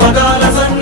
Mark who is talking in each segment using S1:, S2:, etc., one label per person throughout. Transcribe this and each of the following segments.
S1: పదాల సన్ని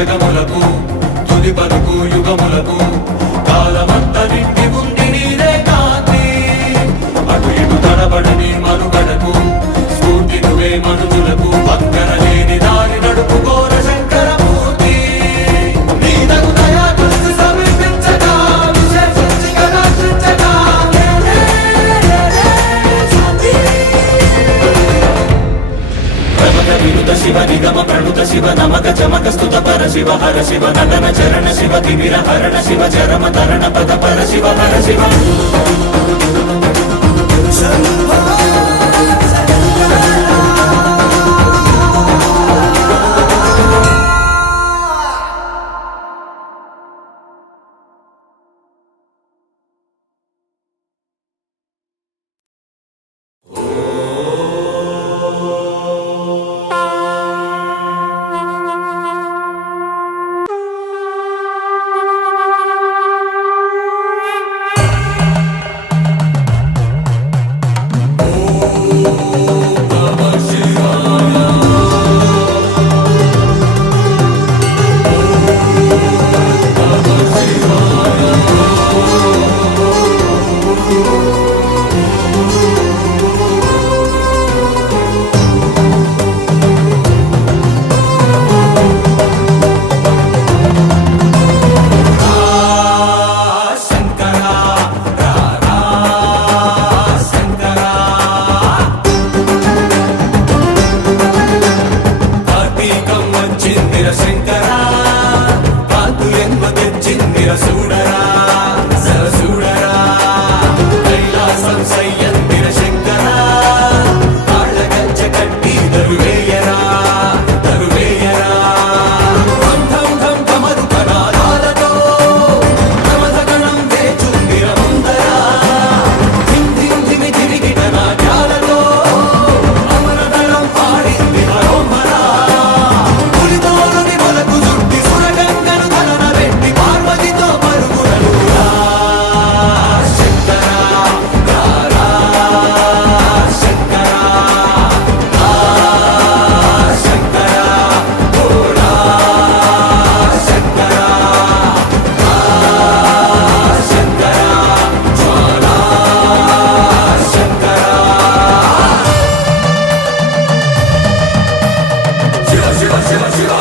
S1: జగములకు తుది పలుకు యుగములకు కాలమంత నిగమ శివ నమక చమక స్థుత పర శివ హర శివ నదన చరణ శివ తిమిర హరణ శివ చరమ తరణ పద పర శివ హర శివ.
S2: 去吧去吧去吧。